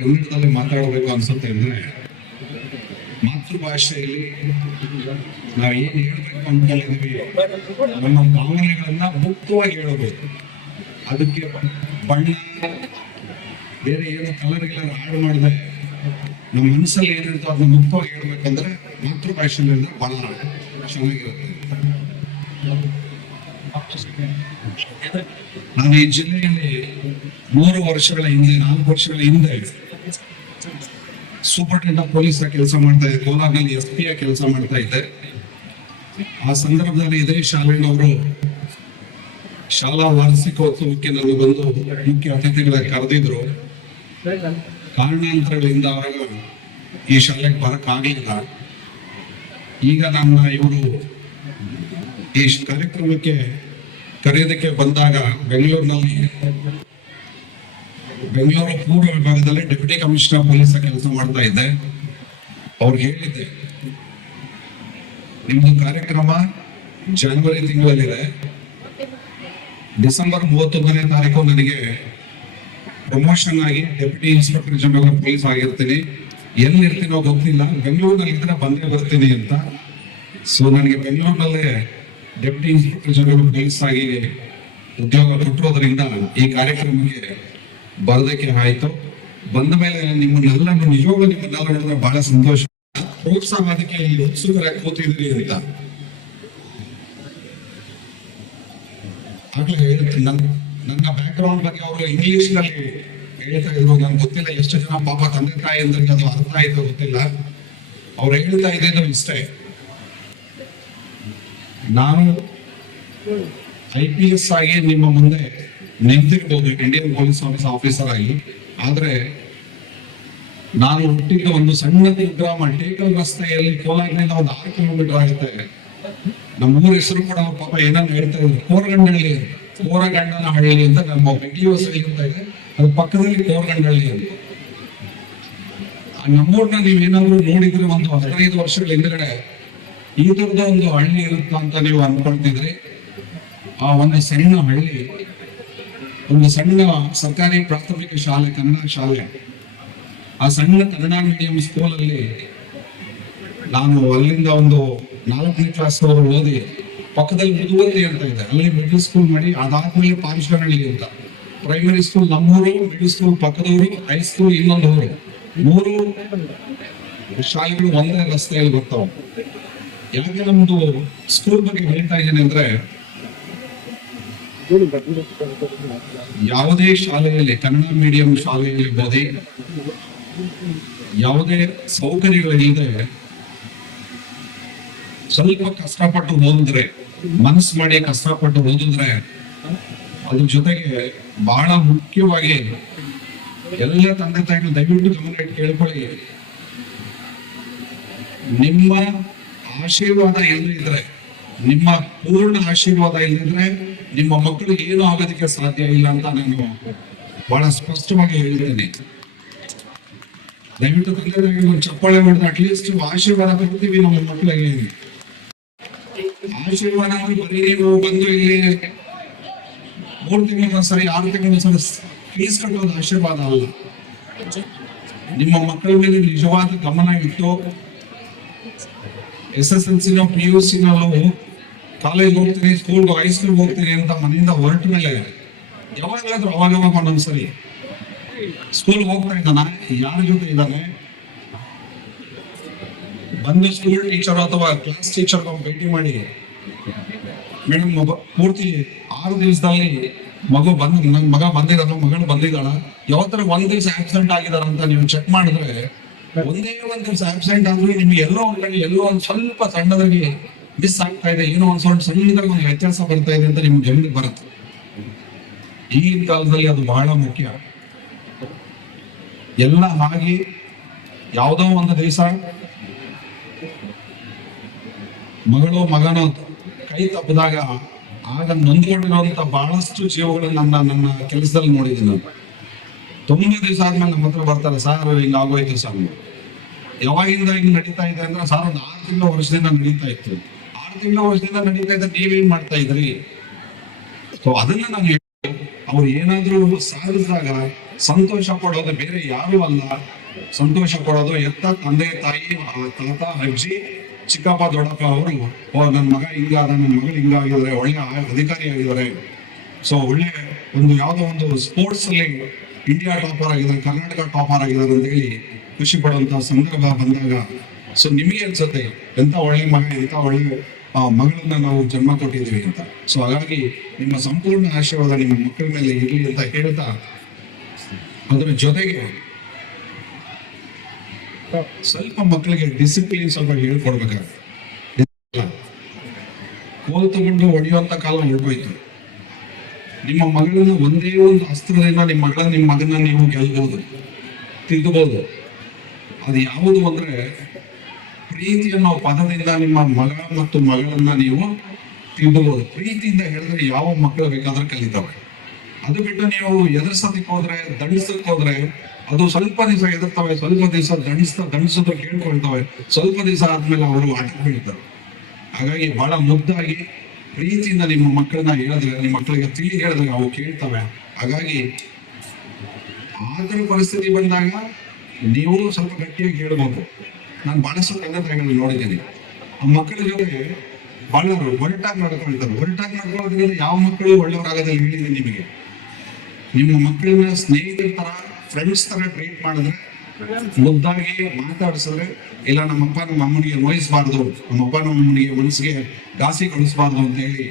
ಕನ್ನಡದಲ್ಲಿ ಮಾತಾಡಬೇಕು ಅನ್ಸುತ್ತೆ ಅಂದ್ರೆ ಮಾತೃಭಾಷೆಯಲ್ಲಿ ನಾವು ಏನ್ ಹೇಳ್ಬೇಕು ಅನ್ಕೊಂಡಿದೀವಿ ನಮ್ಮ ಭಾವನೆಗಳನ್ನ ಮುಕ್ತವಾಗಿ ಹೇಳಬೇಕು. ಅದಕ್ಕೆ ಬಣ್ಣ, ಬೇರೆ ಏನೋ ಕಲರ್ ಗಿಲರ್ ಹಾಡು ಮಾಡಿದೆ ನಮ್ಮ ಮನಸ್ಸಲ್ಲಿ ಏನಿರುತ್ತೋ ಅದನ್ನ ಮುಕ್ತವಾಗಿ ಹೇಳ್ಬೇಕಂದ್ರೆ ಮಾತೃಭಾಷೆಯಲ್ಲಿ ಬಲ್ಲ ಚೆನ್ನಾಗಿರುತ್ತೆ. ನಾನು ಈ ಜಿಲ್ಲೆಯಲ್ಲಿ ಮೂರು ವರ್ಷಗಳ ಹಿಂದೆ, ನಾಲ್ಕು ವರ್ಷಗಳ ಹಿಂದೆ ಸೂಪರ್ಟೆಂಟ್ ಪೊಲೀಸ್ ಕೆಲಸ ಮಾಡ್ತಾ ಇದ್ದೆ ಕೋಲಾರ್ನಲ್ಲಿ ಎಸ್ ಪಿ ಕೆಲಸ ಮಾಡ್ತಾ ಇದ್ದೆ ಆ ಸಂದರ್ಭದಲ್ಲಿ ಇದೇ ಶಾಲೆಯವರು ಶಾಲಾ ವಾರ್ಷಿಕೋತ್ಸವಕ್ಕೆ ನಾನು ಬಂದು ಮುಖ್ಯ ಅತಿಥಿಗಳಾಗಿ ಕರೆದಿದ್ರು. ಕಾರಣಾಂತರಗಳಿಂದ ಅವರು ಈ ಶಾಲೆಗೆ ಬರಕ್ಕಾಗಲಿಲ್ಲ ಈಗ ನನ್ನ ಇವರು ಈ ಕಾರ್ಯಕ್ರಮಕ್ಕೆ ಕರೆಯೋದಕ್ಕೆ ಬಂದಾಗ ಬೆಂಗಳೂರಿನಲ್ಲಿ ಬೆಂಗಳೂರು ಪೂರ್ವ ವಿಭಾಗದಲ್ಲಿ ಡೆಪ್ಯೂಟಿ ಕಮಿಷನರ್ ಪೊಲೀಸ್ ಕೆಲಸ ಮಾಡ್ತಾ ಇದ್ದೆ. ಅವ್ರಿಗೆ ಹೇಳಿದ್ದೆ, ನಿಮ್ದು ಕಾರ್ಯಕ್ರಮ ಜನವರಿ ತಿಂಗಳಲ್ಲಿದೆ. ಡಿಸೆಂಬರ್ ಮೂವತ್ತೊಂದನೇ ತಾರೀಕು ನನಗೆ ಪ್ರಮೋಷನ್ ಆಗಿ ಡೆಪ್ಯೂಟಿ ಇನ್ಸ್ಪೆಕ್ಟರ್ ಜನರಲ್ ಪೊಲೀಸ್ ಆಗಿರ್ತೀನಿ. ಎಲ್ಲಿರ್ತೀನೋ ಗೊತ್ತಿಲ್ಲ. ಬೆಂಗಳೂರಿನಲ್ಲಿ ಇದ್ರೆ ಬಂದೇ ಬರ್ತೀನಿ ಅಂತ. ಸೊ ನನಗೆ ಬೆಂಗಳೂರಿನಲ್ಲೇ ಡೆಪ್ಯೂಟಿ ಇನ್ಸ್ಪೆಕ್ಟರ್ ಜನರಲ್ ಪೊಲೀಸ್ ಆಗಿ ಉದ್ಯೋಗ ಕೊಟ್ಟಿರೋದ್ರಿಂದ ಈ ಕಾರ್ಯಕ್ರಮಕ್ಕೆ ಬರೋದಕ್ಕೆ ಆಯ್ತು. ಬಂದ ಮೇಲೆ ನಿಮ್ಮನ್ನೆಲ್ಲ ನಿಜವಾಗ್ಲೂ ನಿಮ್ಮನ್ನೆಲ್ಲ ನೋಡಿದ್ರೆ ಬಹಳ ಸಂತೋಷ. ಪ್ರೋತ್ಸಾಹ ಅದಕ್ಕೆ ಇಲ್ಲಿ ಉತ್ಸುಕರಾಗಿ ಕೂತಿದ್ರಿ ಅಂತ. ಆಗ್ಲೇ ಹೇಳ್ತೀನಿ ನನ್ನ ನನ್ನ ಬ್ಯಾಕ್ ಗ್ರೌಂಡ್ ಬಗ್ಗೆ ಅವರು ಇಂಗ್ಲಿಷ್ನಲ್ಲಿ ಹೇಳ್ತಾ ಇದ್ರು. ನನ್ಗೆ ಗೊತ್ತಿಲ್ಲ ಎಷ್ಟು ಜನ ಪಾಪ ತಂದೆ ತಾಯಿ ಅಂದ್ರೆ ಅದು ಅರ್ಥ ಆಯ್ತು ಗೊತ್ತಿಲ್ಲ. ಅವ್ರು ಹೇಳ್ತಾ ಇದ್ದೇನು ಇಷ್ಟೇ. ನಾನು ಐ ಪಿ ಎಸ್ ಆಗಿ ನಿಮ್ಮ ಮುಂದೆ ನಿಂತಿರ್ಬೋದು ಇಂಡಿಯನ್ ಪೊಲೀಸ್ ಸರ್ವಿಸ್ ಆಫೀಸರ್ ಆಗಿ, ಆದ್ರೆ ನಾನು ಹುಟ್ಟಿದ ಒಂದು ಸಣ್ಣ ಗ್ರಾಮ ಟೇಕಲ್ ರಸ್ತೆಯಲ್ಲಿ ಕೋಲಾರದಿಂದ ಒಂದು ಆರು ಕಿಲೋಮೀಟರ್ ಆಗುತ್ತೆ. ನಮ್ಮ ಊರ ಹೆಸರು ಕೂಡ ಪಾಪ ಏನನ್ನ ಹೇಳ್ತಾ ಇದ್ರು, ಕೋರಗಂಡಳ್ಳಿ ಕೋರಗಂಡನ ಹಳ್ಳಿ ಅಂತ ನಮ್ಮ ಸೈಡ್ ಅಂತ ಇದೆ. ಅದು ಪಕ್ಕದಲ್ಲಿ ಕೋರಗಂಡಳ್ಳಿ ಅಂತ. ನಮ್ಮೂರ್ನ ನೀವು ಏನಾದ್ರು ನೋಡಿದ್ರೆ ಒಂದು ಹದಿನೈದು ವರ್ಷಗಳ ಹಿಂದ್ಗಡೆ ಈ ತರದ ಒಂದು ಹಳ್ಳಿ ಇರುತ್ತಾ ಅಂತ ನೀವು ಅನ್ಕೊಳ್ತಿದ್ರಿ, ಆ ಒಂದು ಸಣ್ಣ ಹಳ್ಳಿ ಒಂದು ಸಣ್ಣ ಸರ್ಕಾರಿ ಪ್ರಾಥಮಿಕ ಶಾಲೆ, ಕನ್ನಡ ಶಾಲೆ. ಆ ಸಣ್ಣ ಕನ್ನಡ ಮೀಡಿಯಂ ಸ್ಕೂಲಲ್ಲಿ ನಾನು ಅಲ್ಲಿಂದ ಒಂದು ನಾಲ್ಕನೇ ಕ್ಲಾಸ್ ಅವರು ಓದಿ ಪಕ್ಕದಲ್ಲಿ ಮುದುವಲ್ಲಿ ಅಂತ ಇದೆ. ಅಲ್ಲಿ ಮಿಡಲ್ ಸ್ಕೂಲ್ ಮಾಡಿ ಅದಾದ್ಮೇಲೆ ಪಾಂಚನಹಳ್ಳಿ ಅಂತ. ಪ್ರೈಮರಿ ಸ್ಕೂಲ್ ನಮ್ಮೂರು ಮಿಡಲ್ ಸ್ಕೂಲ್ ಪಕ್ಕದವರು ಹೈಸ್ಕೂಲ್ ಇನ್ನೊಂದು ಊರು. ಮೂರು ಶಾಲೆಗಳು ಒಂದೇ ರಸ್ತೆಯಲ್ಲಿ ಬರ್ತಾವ. ಯಾಕೆ ನಮ್ದು ಸ್ಕೂಲ್ ಬಗ್ಗೆ ಹೇಳ್ತಾ ಇದ್ದೀನಿ ಅಂದ್ರೆ ಯಾವುದೇ ಶಾಲೆಯಲ್ಲಿ ಕನ್ನಡ ಮೀಡಿಯಂ ಶಾಲೆಯಲ್ಲಿ ಬೋಧಿ ಯಾವುದೇ ಸೌಕರ್ಯಗಳಿಲ್ಲದೆ ಸ್ವಲ್ಪ ಕಷ್ಟಪಟ್ಟು ಓದಿದ್ರೆ, ಮನಸ್ಸು ಮಾಡಿ ಕಷ್ಟಪಟ್ಟು ಓದಿದ್ರೆ, ಅದ್ರ ಜೊತೆಗೆ ಬಹಳ ಮುಖ್ಯವಾಗಿ ಎಲ್ಲ ತಂದೆ ತಾಯಿಗಳು ದಯವಿಟ್ಟು ಗಮನ ಇಟ್ಟು ಕೇಳ್ಕೊಳ್ಳಿ. ನಿಮ್ಮ ಆಶೀರ್ವಾದ ಇಲ್ಲದಿದ್ರೆ ನಿಮ್ಮ ಪೂರ್ಣ ಆಶೀರ್ವಾದ ಇಲ್ಲದ್ರೆ ನಿಮ್ಮ ಮಕ್ಕಳು ಏನು ಆಗೋದಕ್ಕೆ ಸಾಧ್ಯ ಇಲ್ಲ ಅಂತ ನಾನು ಬಹಳ ಸ್ಪಷ್ಟವಾಗಿ ಹೇಳಿದ್ದೇನೆ. ದಯವಿಟ್ಟು ತಂದೆ ಒಂದು ಚಪ್ಪಾಳೆ ಲೀಸ್ಟ್ ಅಟ್ಲೀಸ್ಟ್ ಆಶೀರ್ವಾದ ಕೊಡ್ತೀವಿ ನಮ್ಮ ಮಕ್ಕಳಿಗೆ. ಆಶೀರ್ವಾದ ಬರೀ ನೀವು ಬಂದು ಇಲ್ಲಿ ಮೂರು ಸರಿ, ಆರು ತಿಂಗಳ ಸರಿ ಫೀಸ್ ಕಟ್ಟೋದು ಆಶೀರ್ವಾದ ಅಲ್ಲ. ನಿಮ್ಮ ಮಕ್ಕಳ ಮೇಲೆ ನಿಜವಾದ ಗಮನ ಇಟ್ಟು ಎಸ್ ಎಸ್ ಎಲ್ ಸಿನೋ ಪಿ ಯು ಸಿನಲ್ಲೂ ಕಾಲೇಜ್ ಹೋಗ್ತೀನಿ ಸ್ಕೂಲ್ ಹೈಸ್ಕೂಲ್ ಹೋಗ್ತೀನಿ ಅಂತ ಮನೆಯಿಂದ ಹೊರಟ ಮೇಲೆ ಯಾವಾಗಲಾದ್ರೂ ಅವಾಗ ಅವಾಗ ಒಂದೊಂದ್ಸರಿ ಸ್ಕೂಲ್ ಹೋಗ್ತಾ ಇದ್ದಾನೆ ಯಾರ ಜೊತೆ ಇದ್ದಾನೆ? ಬಂದು ಸ್ಕೂಲ್ ಟೀಚರ್ ಅಥವಾ ಕ್ಲಾಸ್ ಟೀಚರ್ ಭೇಟಿ ಮಾಡಿ. ಮೇಡಮ್ ಪೂರ್ತಿ ಆರು ದಿವಸದಲ್ಲಿ ಮಗು ಬಂದ ಮಗ ಬಂದಿದ್ದಾನ, ಮಗಳು ಬಂದಿದ್ದಾಳ? ಯಾವತ್ತರ ಒಂದ್ ದಿವಸ ಆಬ್ಸೆಂಟ್ ಆಗಿದಾರ ಅಂತ ನೀವು ಚೆಕ್ ಮಾಡಿದ್ರೆ, ಒಂದೇ ಒಂದ್ ದಿವಸ ಆಕ್ಸಿಡೆಂಟ್ ಆದ್ರೂ ನಿಮ್ಗೆ ಎಲ್ಲೋ ಒಂದ್ ಎಲ್ಲೋ ಒಂದ್ ಸ್ವಲ್ಪ ಸಣ್ಣದಾಗಿ ಮಿಸ್ ಆಗ್ತಾ ಇದೆ. ಏನೋ ಒಂದು ಸ್ವಲ್ಪ ಸಣ್ಣದಾಗಿ ಒಂದು ವ್ಯತ್ಯಾಸ ಬರ್ತಾ ಇದೆ ಅಂತ ನಿಮ್ಗೆ ಗಮನಕ್ಕೆ ಬರುತ್ತೆ. ಈಗಿನ ಕಾಲದಲ್ಲಿ ಅದು ಬಹಳ ಮುಖ್ಯ. ಎಲ್ಲ ಆಗಿ ಯಾವುದೋ ಒಂದು ದಿವಸ ಮಗಳು ಮಗನೋ ಕೈ ತಪ್ಪಿದಾಗ ಆಗ ನೊಂದ್ಕೊಂಡಿರುವಂತ ಬಹಳಷ್ಟು ಜೀವಗಳನ್ನ ನನ್ನ ನನ್ನ ಕೆಲಸದಲ್ಲಿ ನೋಡಿದ್ದೀನಿ ತುಂಬಾ ದಿವಸ ಆದ್ಮೇಲೆ ನಮ್ಮ ಹತ್ರ ಬರ್ತಾರೆ, ಸಾರ್, ಹಿಂಗ ಆಗೋಯ್ತು ಸರ್. ಯಾವಾಗಿಂದ ಹಿಂಗ್ ನಡೀತಾ ಇದೆ ಅಂದ್ರೆ ಸಾರ್, ಒಂದು ಆರು ತಿಂಗಳ ವರ್ಷದಿಂದ ನಡೀತಾ ಇತ್ತು. ತಿಂಗಳ ವರ್ಷದಿಂದ ನಡೀತಾ ಇದ್ದ ನೀವೇನ್ ಮಾಡ್ತಾ ಇದ್ರಿ? ಸೊ ಅದನ್ನ ನಾನು ಅವ್ರು ಏನಾದ್ರೂ ಸಾಧಿಸಿದಾಗ ಸಂತೋಷ ಪಡೋದು ಬೇರೆ ಯಾರು ಅಲ್ಲ. ಸಂತೋಷ ಪಡೋದು ಎತ್ತ ತಂದೆ, ತಾಯಿ ತಾತ, ಅಜ್ಜಿ, ಚಿಕ್ಕಪ್ಪ, ದೊಡ್ಡಪ್ಪ ಅವರು, ಓ ನನ್ನ ಮಗ ಹಿಂಗಾದ ನನ್ನ ಮಗಳು ಹಿಂಗಾಗಿದ್ದಾರೆ ಒಳ್ಳೆ ಅಧಿಕಾರಿ ಆಗಿದ್ದಾರೆ. ಸೊ ಒಳ್ಳೆ ಒಂದು ಯಾವುದೋ ಒಂದು ಸ್ಪೋರ್ಟ್ಸ್ ಅಲ್ಲಿ ಇಂಡಿಯಾ ಟಾಪರ್ ಆಗಿದ್ದಾರೆ, ಕರ್ನಾಟಕ ಟಾಪರ್ ಆಗಿದ್ದಾರೆ ಅಂತ ಹೇಳಿ ಖುಷಿ ಪಡುವಂತ ಸಂದರ್ಭ ಬಂದಾಗ ಸೊ ನಿಮಗೆ ಅನ್ಸುತ್ತೆ, ಎಂತ ಒಳ್ಳೆ ಮಗ, ಎಂತ ಒಳ್ಳೆ ಆ, ಮಗಳನ್ನ ನಾವು ಜನ್ಮ ಕೊಟ್ಟಿದ್ದೀವಿ ಅಂತ. ಸೊ ಹಾಗಾಗಿ ನಿಮ್ಮ ಸಂಪೂರ್ಣ ಆಶೀರ್ವಾದ ನಿಮ್ಮ ಮಕ್ಕಳ ಮೇಲೆ ಇರಲಿ ಅಂತ ಹೇಳ್ತಾ ಅದರ ಜೊತೆಗೆ ಸ್ವಲ್ಪ ಮಕ್ಕಳಿಗೆ ಡಿಸಿಪ್ಲಿನ್ ಸ್ವಲ್ಪ ಹೇಳ್ಕೊಡ್ಬೇಕಾಗುತ್ತೆ. ಕೋಲ್ ತಗೊಂಡು ಹೊಡೆಯುವಂತ ಕಾಲ ಹೊರಟೋಯ್ತು ನಿಮ್ಮ ಮಗಳನ್ನ ಒಂದೇ ಒಂದು ಅಸ್ತ್ರದಿಂದ ನಿಮ್ಮ ಮಗಳ ನಿಮ್ಮ ಮಗನ ನೀವು ಗೆಲ್ಬಹುದು ತಿದ್ದಬಹುದು ಅದು ಯಾವುದು ಅಂದ್ರೆ ಪ್ರೀತಿ ಅನ್ನೋ ಪದದಿಂದ ನಿಮ್ಮ ಮಗ ಮತ್ತು ಮಗಳನ್ನ ನೀವು ತಿದ್ದಬಹುದು ಪ್ರೀತಿಯಿಂದ ಹೇಳಿದ್ರೆ ಯಾವ ಮಕ್ಕಳು ಬೇಕಾದ್ರೆ ಕಲಿತವೆ. ಅದು ಬಿಟ್ಟು ನೀವು ಎದುರಿಸೋದಕ್ಕೆ ಹೋದ್ರೆ ದಂಡಿಸಕ್ ಹೋದ್ರೆ, ಅದು ಸ್ವಲ್ಪ ದಿವಸ ಎದುರ್ತವೆ, ಸ್ವಲ್ಪ ದಿವಸ ದಂಡಿಸ್ತಾ, ದಂಡಿಸೋದು ಕೇಳ್ಕೊಳ್ತವೆ. ಸ್ವಲ್ಪ ದಿವಸ ಆದ್ಮೇಲೆ ಅವರು ಆಟ ಬೀಳ್ತಾರೆ. ಹಾಗಾಗಿ ಬಹಳ ಮುದ್ದಾಗಿ ಪ್ರೀತಿಯಿಂದ ನಿಮ್ಮ ಮಕ್ಕಳನ್ನ ಹೇಳಿದ್ರೆ, ನಿಮ್ಮ ಮಕ್ಕಳಿಗೆ ತಿಳಿ ಹೇಳಿದ್ರೆ ಅವು ಕೇಳ್ತವೆ. ಹಾಗಾಗಿ ಆತರ ಪರಿಸ್ಥಿತಿ ಬಂದಾಗ ನೀವು ಸ್ವಲ್ಪ ಗಟ್ಟಿಯಾಗಿ ಹೇಳ್ಬೋದು. ನಾನು ಬಹಳಷ್ಟು ತಂದೆ ನೋಡಿದ್ದೀನಿ. ಆ ಮಕ್ಕಳ ಜೊತೆ ಬಹಳ ಒರಟಾಗಿ ನಡ್ಕೊಳ್ತಾರೆ. ಒರಟಾಗಿ ನಡ್ಕೊಳ್ಳೋದ್ರಿಂದ ಯಾವ ಮಕ್ಕಳು ಒಳ್ಳೆಯವರಾಗೋದಿಲ್ಲ ಹೇಳಿದ್ದೀನಿ ನಿಮಗೆ. ನಿಮ್ಮ ಮಕ್ಕಳನ್ನ ಸ್ನೇಹಿತರ ತರ ಫ್ರೆಂಡ್ಸ್ ತರ ಟ್ರೀಟ್ ಮಾಡಿದ್ರೆ ಮುದ್ದಾಗಿ ಮಾತಾಡಿಸಿದ್ರೆ, ಇಲ್ಲ ನಮ್ಮಪ್ಪ ನಮ್ಮ ಅಮ್ಮನಿಗೆ ನೋಯಿಸಬಾರ್ದು, ನಮ್ಮಪ್ಪ ನಮ್ಮ ಅಮ್ಮನಿಗೆ ಮನಸ್ಸಿಗೆ ಘಾಸಿ ಕಳಿಸಬಾರ್ದು ಅಂತ ಹೇಳಿ